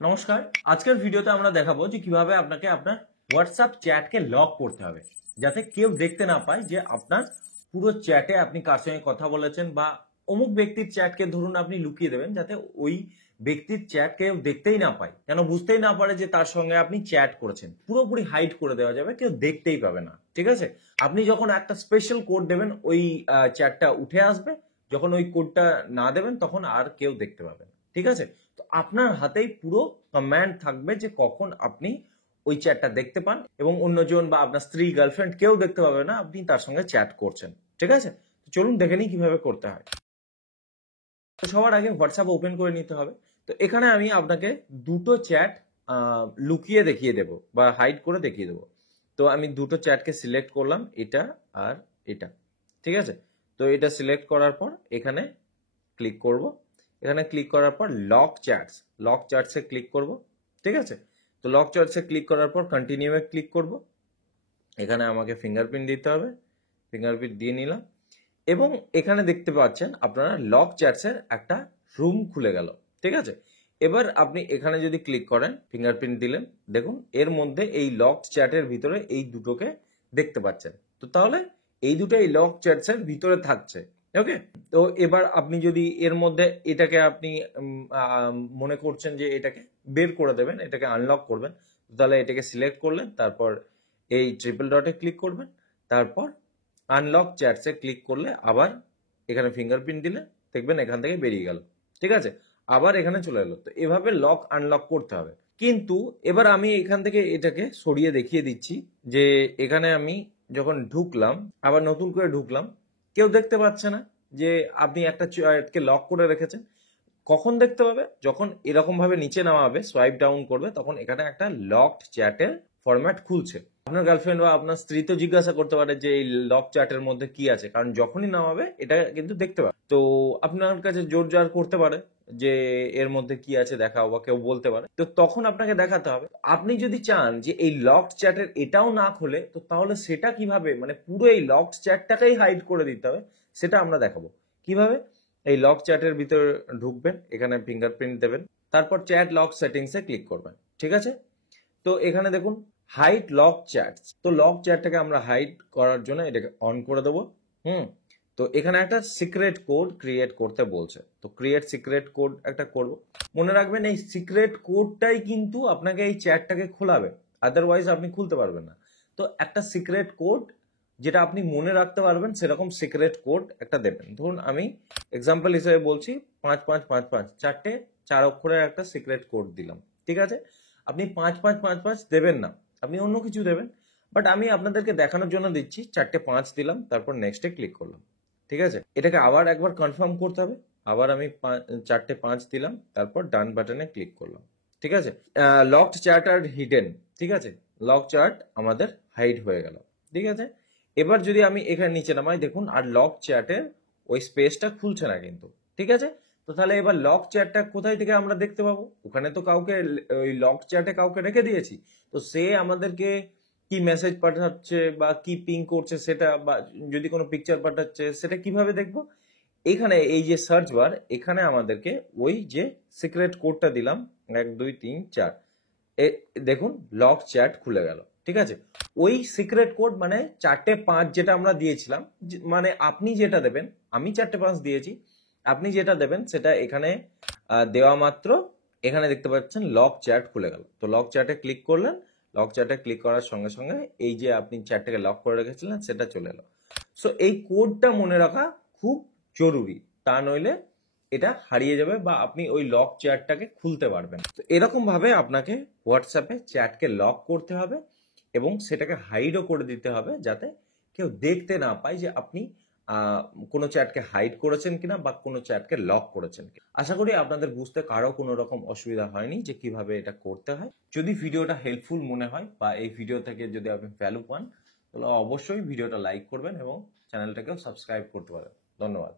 নমস্কার, আজকের ভিডিওতে আমরা দেখাবো যে কিভাবে আপনাকে আপনার হোয়াটসঅ্যাপ চ্যাটকে লক করতে হবে যাতে কেউ দেখতে না পায় যে আপনার পুরো চ্যাটে আপনি কার সঙ্গে কথা বলেছেন, বা অমুক ব্যক্তির চ্যাটকে ধরুন আপনি লুকিয়ে দেবেন যাতে ওই ব্যক্তির চ্যাট কেউ দেখতেই না পায়, যেন বুঝতেই না পারে যে তার সঙ্গে আপনি চ্যাট করেছেন। পুরোপুরি হাইড করে দেওয়া যাবে, কেউ দেখতেই পাবে না। ঠিক আছে, আপনি যখন একটা স্পেশাল কোড দেবেন ওই চ্যাটটা উঠে আসবে, যখন ওই কোডটা না দেবেন তখন আর কেউ দেখতে পাবে না। ঠিক আছে, তো আপনার হাতেই পুরো কমান্ড থাকবে যে কখন আপনি ওই চ্যাটটা দেখতে পান এবং অন্যজন বা আপনার স্ত্রী, গার্লফ্রেন্ড কেউ দেখতে পাবে না আপনি তার সঙ্গে চ্যাট করছেন। ঠিক আছে, তো চলুন দেখে নিই কিভাবে করতে হয়। তো সবার আগে হোয়াটসঅ্যাপ ওপেন করে নিতে হবে। তো এখানে আমি আপনাকে দুটো চ্যাট লুকিয়ে দেখিয়ে দেব বা হাইড করে দেখিয়ে দেবো। তো আমি দুটো চ্যাটকে সিলেক্ট করলাম, এটা আর এটা। ঠিক আছে, তো এটা সিলেক্ট করার পর এখানে ক্লিক করব। এখানে ক্লিক করার পর লক চ্যাটসে ক্লিক করব। ঠিক আছে, তো লক চ্যাটসে ক্লিক করার পর কন্টিনিউ এ ক্লিক করব। এখানে আমাকে ফিঙ্গারপ্রিন্ট দিতে হবে, ফিঙ্গারপ্রিন্ট দিয়ে নিলাম এবং এখানে দেখতে পাচ্ছেন আপনারা লক চ্যাটসের একটা রুম খুলে গেল। ঠিক আছে, এবার আপনি এখানে যদি ক্লিক করেন, ফিঙ্গারপ্রিন্ট দিলেন, দেখুন এর মধ্যে এই লক চ্যাটের ভিতরে এই দুটোকে দেখতে পাচ্ছেন। তো তাহলে এই দুটো এই লক চ্যাটসের ভিতরে থাকছে। ওকে, তো এবার আপনি যদি এর মধ্যে এটাকে আপনি মনে করছেন যে এটাকে বের করে দেবেন, এটাকে আনলক করবেন, তাহলে এটাকে সিলেক্ট করলেন, তারপর এই ট্রিপল ডটে ক্লিক করবেন, তারপর আনলক চ্যাটসে ক্লিক করলে আবার এখানে ফিঙ্গারপ্রিন্ট দিলে দেখবেন এখান থেকে বেরিয়ে গেল। ঠিক আছে, আবার এখানে চলে এলো। তো এভাবে লক আনলক করতে হবে। কিন্তু এবার আমি এখান থেকে এটাকে সরিয়ে দেখিয়ে দিচ্ছি যে এখানে আমি যখন ঢুকলাম, আবার নতুন করে ঢুকলাম, কেউ দেখতে পাচ্ছে না যে আপনি একটা চ্যাটকে লক করে রেখেছেন। কখন দেখতে পাবে? যখন এরকম ভাবে নিচে নামাবে, সোয়াইপ ডাউন করবে, তখন এখানে একটা লকড চ্যাটের ফরম্যাট খুলছে। আপনার গার্লফ্রেন্ড বা আপনার স্ত্রী তো জিজ্ঞাসা করতে পারে যে এই লক চ্যাটের মধ্যে কি আছে, কারণ যখনই নামাবে এটা কিন্তু দেখতে পাবে। তো আপনার কাছে জোর জার করতে পারে যে এর মধ্যে কি আছে দেখাও, বা কেউ বলতে পারে, তো তখন আপনাকে দেখাতে হবে। আপনি যদি চান যে এই লকড চ্যাটের এটাও না খুলে, তো তাহলে সেটা কিভাবে, মানে পুরো এই লকড চ্যাটটাকেই হাইড করে দিতে হবে, সেটা আমরা দেখাবো কিভাবে। এই লক চ্যাটের ভিতরে ঢুকবেন, এখানে ফিঙ্গারপ্রিন্ট দেবেন, তারপর চ্যাট লক সেটিংসে ক্লিক করবেন। ঠিক আছে, তো এখানে দেখুন হাইড লক চ্যাটস। তো লক চ্যাটটাকে আমরা হাইড করার জন্য এটাকে অন করে দেবো। তো এখানে একটা সিক্রেট কোড ক্রিয়েট করতে বলছে, তো ক্রিয়েট সিক্রেট কোড একটা করব। মনে রাখবেন এই সিক্রেট কোডটাই কিন্তু আপনাকে এই চ্যাটটাকে খোলাবে, আদারওয়াইজ আপনি খুলতে পারবেন না। তো একটা সিক্রেট কোড যেটা আপনি মনে রাখতে পারবেন সেরকম সিক্রেট কোড একটা দেবেন। ধরুন আমি এক্সাম্পল হিসেবে বলছি 5555, চারটে 4 অক্ষরের একটা সিক্রেট কোড দিলাম। ঠিক আছে, আপনি 5555 দেবেন না, আপনি অন্য কিছু দেবেন, বাট আমি আপনাদেরকে দেখানোর জন্য দিচ্ছি। চারটে 5 দিলাম, তারপর নেক্সটে ক্লিক করলাম। ঠিক আছে, এটাকে আবার একবার কনফার্ম করতে হবে। আবার আমি চারটে 5 দিলাম, তারপর ডান বাটনে ক্লিক করলাম। ঠিক আছে, লকড চ্যাট আর হিডেন। ঠিক আছে, লক চ্যাট আমাদের হাইড হয়ে গেল। ঠিক আছে, এবার যদি আমি এখানে নিচে নামাই, দেখুন আর লক চ্যাটের ওই স্পেসটা খুলছে না কিন্তু। ঠিক আছে, তো তাহলে এবার লক চ্যাটটা কোথায় থেকে আমরা দেখতে পাবো? ওখানে তো কাউকে, ওই লক চ্যাটে কাউকে রেখে দিয়েছি, তো সে আমাদেরকে কি মেসেজ পাঠাচ্ছে বা কি পিং করছে সেটা, বা যদি কোনো পিকচার পাঠাচ্ছে সেটা কিভাবে দেখবো? এখানে এই যে সার্চ বার, এখানে আমাদেরকে ওই যে সিক্রেট কোডটা দিলাম 1 2 3 4, দেখুন লক চ্যাট খুলে গেল। ঠিক আছে, ওই সিক্রেট কোড মানে 4টে 5 যেটা আমরা দিয়েছিলাম, মানে আপনি যেটা দেবেন, আমি 4টে 5 দিয়েছি, আপনি যেটা দেবেন সেটা এখানে দেওয়া মাত্র এখানে দেখতে পাচ্ছেন লক চ্যাট খুলে গেল। তো লক চ্যাটে ক্লিক করলেন, লক চ্যাটে ক্লিক করার সঙ্গে সঙ্গে এই যে আপনি চ্যাটটাকে লক করে রেখেছিলেন সেটা চলে এলো। সো এই কোডটা মনে রাখা খুব জরুরি, তা নইলে এটা হারিয়ে যাবে বা আপনি ওই লক চ্যাটটাকে খুলতে পারবেন। তো এরকম ভাবে আপনাকে হোয়াটসঅ্যাপে চ্যাটকে লক করতে হবে এবং সেটাকে হাইডও করে দিতে হবে যাতে কেউ দেখতে না পায় যে আপনি কোনো চ্যাটকে হাইড করেছেন কিনা বা কোনো চ্যাটকে লক করেছেন কিনা। আশা করি আপনাদের বুঝতে কারো কোনো রকম অসুবিধা হয়নি যে কিভাবে এটা করতে হয়। যদি ভিডিওটা হেল্পফুল মনে হয় বা এই ভিডিও থেকে যদি আপনি ভ্যালু পান, তাহলে অবশ্যই ভিডিওটা লাইক করবেন এবং চ্যানেলটাকেও সাবস্ক্রাইব করতে পারেন। ধন্যবাদ।